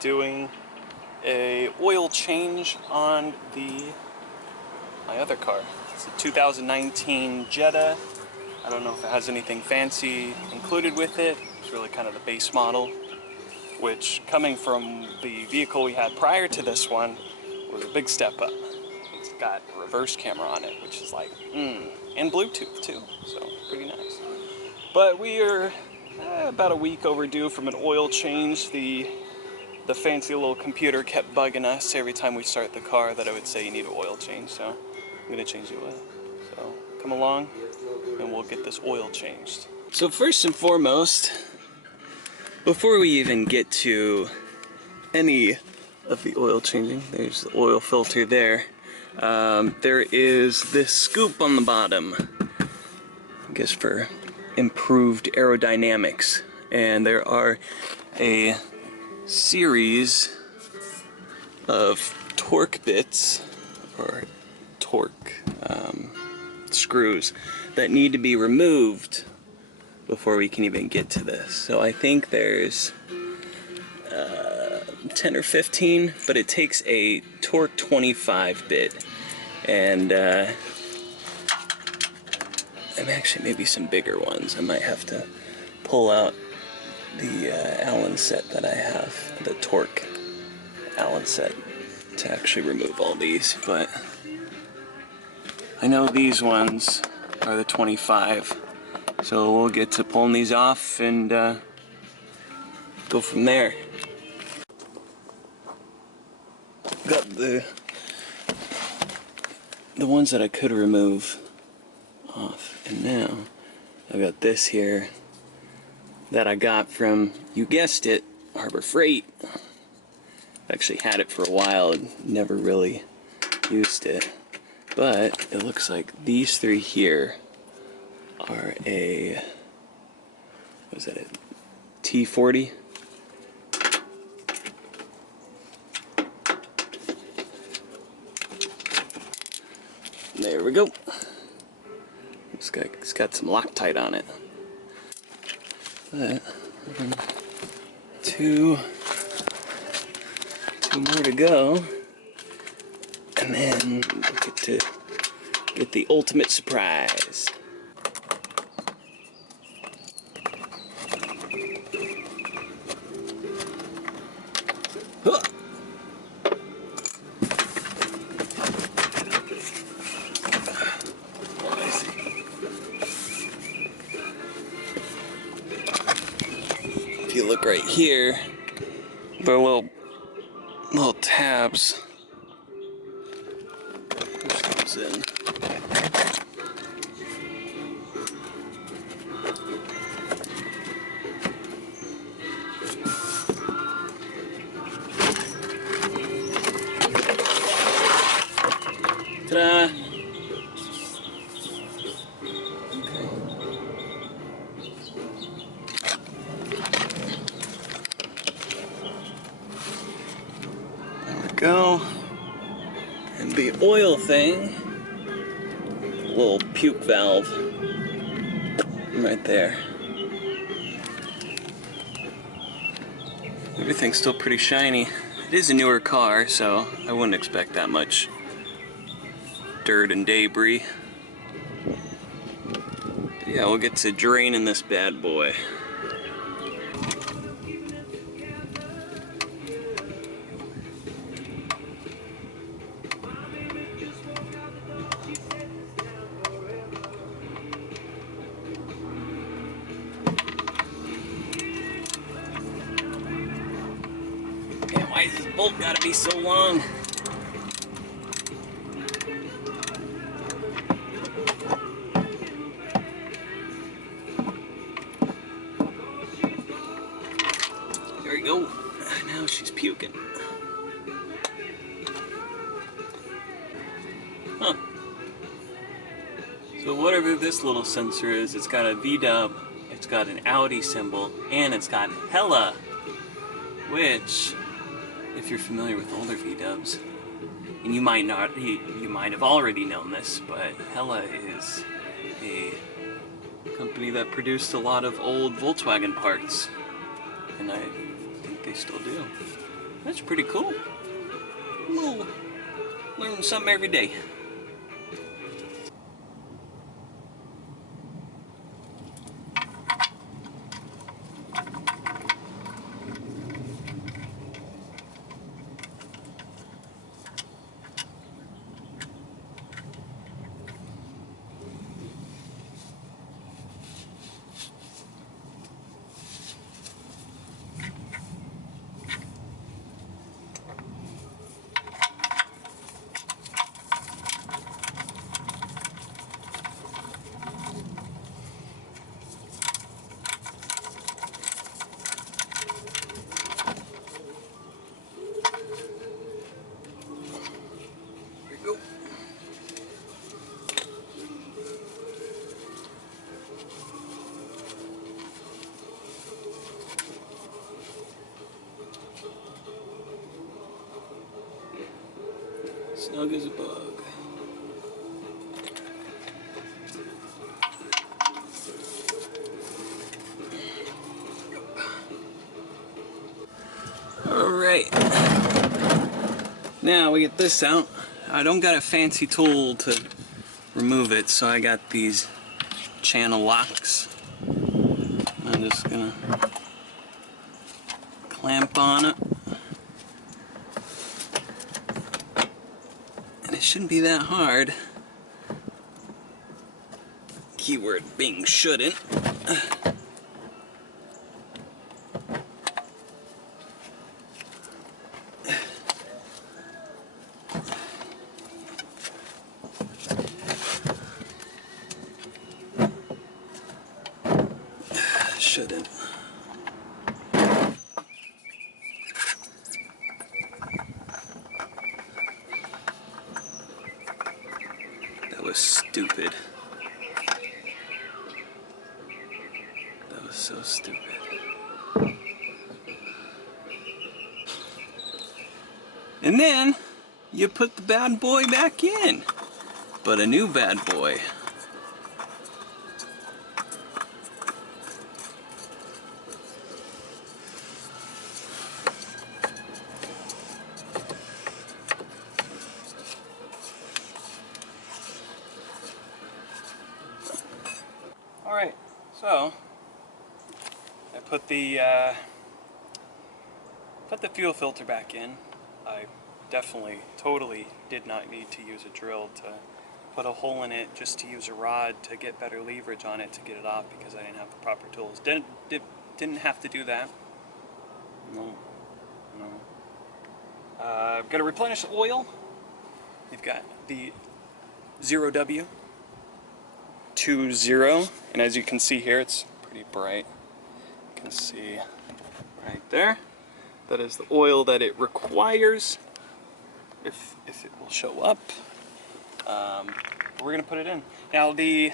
doing a oil change on my other car. It's a 2019 Jetta. I don't know if it has anything fancy included with it. It's really kind of the base model, which coming from the vehicle we had prior to this one was a big step up. It's got a reverse camera on it, which is like, and Bluetooth too, so pretty nice. But we are about a week overdue from an oil change. The fancy little computer kept bugging us every time we start the car that it would say you need an oil change, so I'm gonna change the oil. So come along and we'll get this oil changed. So first and foremost, before we even get to any of the oil changing, there's the oil filter there. There is this scoop on the bottom, I guess for improved aerodynamics, and there are a series of torque bits or torque screws that need to be removed before we can even get to this. So I think there's 10 or 15, but it takes a torque 25 bit, and actually maybe some bigger ones. I might have to pull out the Allen set that I have, the torque Allen set, to actually remove all these, but I know these ones are the 25, so we'll get to pulling these off and go from there. Got the ones that I could remove off, and now I've got this here that I got from, you guessed it, Harbor Freight. I actually had it for a while and never really used it, but it looks like these three here are a, what is that, a T40? There we go. It's got some Loctite on it. But two more to go, and then we'll get the ultimate surprise. Huh. If you look right here, there are little tabs. Which comes in. Ta-da! Go, and the oil thing, little puke valve right there. Everything's still pretty shiny. It is a newer car, so I wouldn't expect that much dirt and debris. But yeah, we'll get to draining this bad boy. Why has this bolt gotta be so long? There we go. Now she's puking. Huh. So whatever this little sensor is, it's got a V-dub, it's got an Audi symbol, and it's got Hella, which, if you're familiar with older V-dubs, and you might have already known this, but Hella is a company that produced a lot of old Volkswagen parts, and I think they still do. That's pretty cool. We'll learn something every day. Snug as a bug. Alright. Now we get this out. I don't got a fancy tool to remove it, so I got these channel locks. I'm just gonna clamp on it. And it shouldn't be that hard. Keyword being shouldn't. Shouldn't. That was stupid. That was so stupid. And then you put the bad boy back in, but a new bad boy. Alright, so I put the fuel filter back in. I definitely, totally did not need to use a drill to put a hole in it, just to use a rod to get better leverage on it to get it off because I didn't have the proper tools. Didn't have to do that. No. I've got to replenish the oil. You've got the 0W 20, and as you can see here, it's pretty bright. You can see right there. That is the oil that it requires, if it will show up. We're gonna put it in. Now the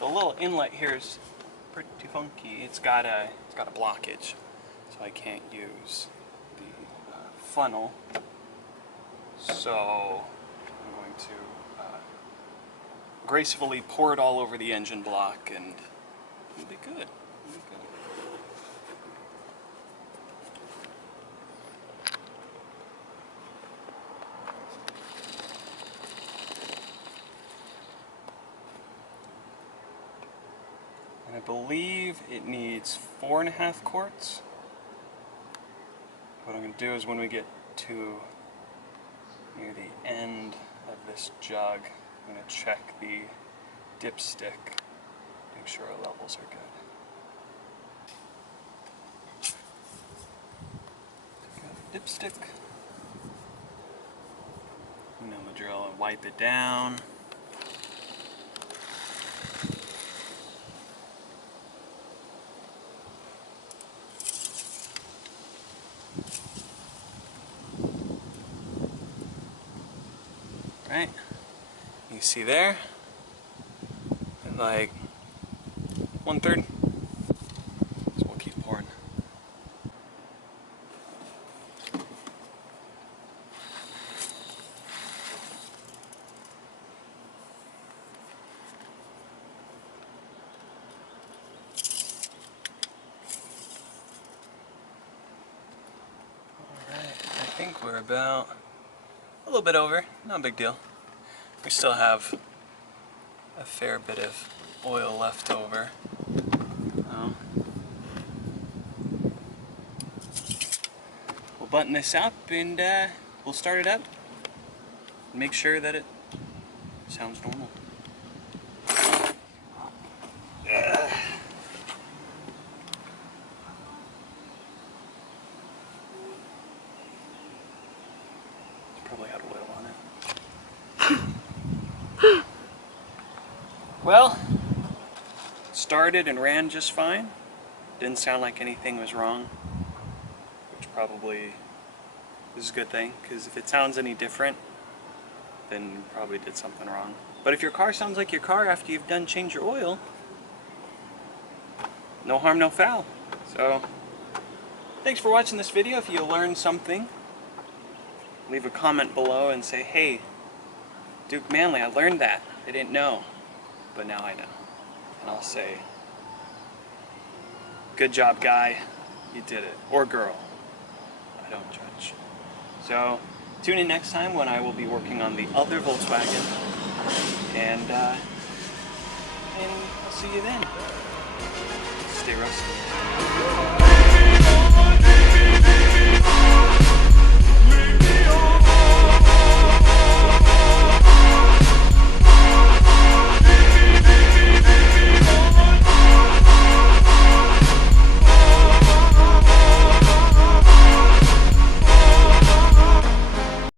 little inlet here is pretty funky. It's got a blockage, so I can't use the funnel. So I'm going to gracefully pour it all over the engine block, and it'll be good. It'll be good. And I believe it needs 4.5 quarts. What I'm going to do is when we get to near the end of this jug, I'm going to check the dipstick, make sure our levels are good. Got the dipstick. And then we'll drill and wipe it down. Right, you see there, like 1/3. So we'll keep pouring. think we're about a little bit over, not a big deal. We still have a fair bit of oil left over. So we'll button this up and we'll start it up. Make sure that it sounds normal. Probably had oil on it. Well, started and ran just fine. Didn't sound like anything was wrong, which probably is a good thing, because if it sounds any different, then you probably did something wrong. But if your car sounds like your car after you've done change your oil, no harm, no foul. So, thanks for watching this video. If you learned something, leave a comment below and say, hey, Duke Manley, I learned that. I didn't know, but now I know. And I'll say, good job, guy. You did it. Or girl. I don't judge. So, tune in next time when I will be working on the other Volkswagen. And I'll see you then. Stay rusty.